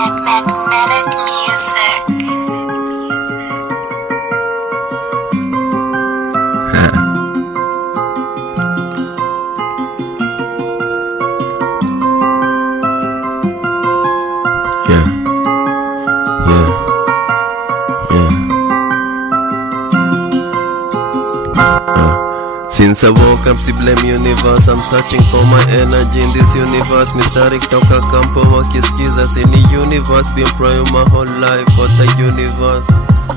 Magnetic music. Since I woke up, si blame universe. I'm searching for my energy in this universe. Mistari toka kampo wakisikiza sini universe. Been praying my whole life for the universe,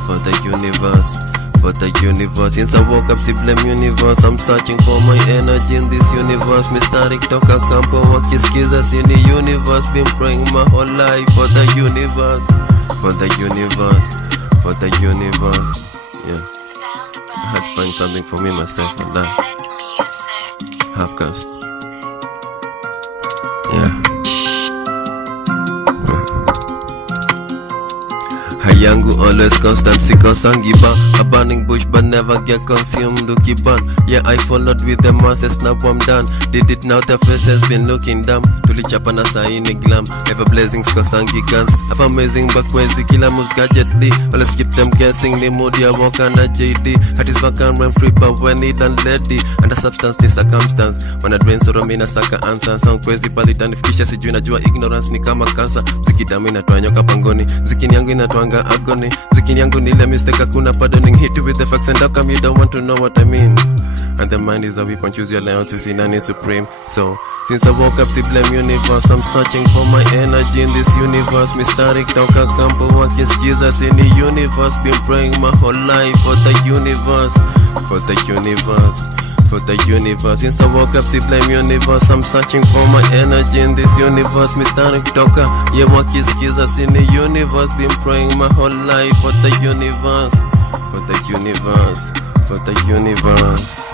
for the universe, for the universe. Since I woke up, si blame universe. I'm searching for my energy in this universe. Mistari toka kampo wakisikiza sini universe. Been praying my whole life for the universe, for the universe, for the universe. Yeah, I had to find something for me, myself, and that half cast. Yangu always constant, sikosangi ba. A burning bush but never get consumed. Ukiban, yeah, I followed with the masses, now I'm done. Did it now, the face has been looking dumb. Tulichapa na saini glam, ever blazing, sikosangi guns. Have amazing bakwezi, kila moves gadgetly. Always keep them guessing, ni mood ya walker na JD. Heart is vacant when free but when it unready. Under substance ni circumstance, when I drain soro mina saka answer. Sound kwezi pali tanifikisha, sijui najua ignorance ni kama cancer. Mziki damu inatoa nyoka pangoni, mziki yangu inatoanga agony. Mziki yangu nile mistake, hakuna pardoning. Hit you with the facts and how come you don't want to know what I mean? And the mind is a weapon, choose your lions, you see none is supreme. So, since I woke up, si blame universe. I'm searching for my energy in this universe. Mistari toka kampo wakisikiza sini universe. Been praying my whole life for the universe, for the universe, for the universe. Since I woke up, si blame universe. I'm searching for my energy in this universe. Mistari toka ye wakisikiza sini universe. Been praying my whole life for the universe, for the universe, for the universe.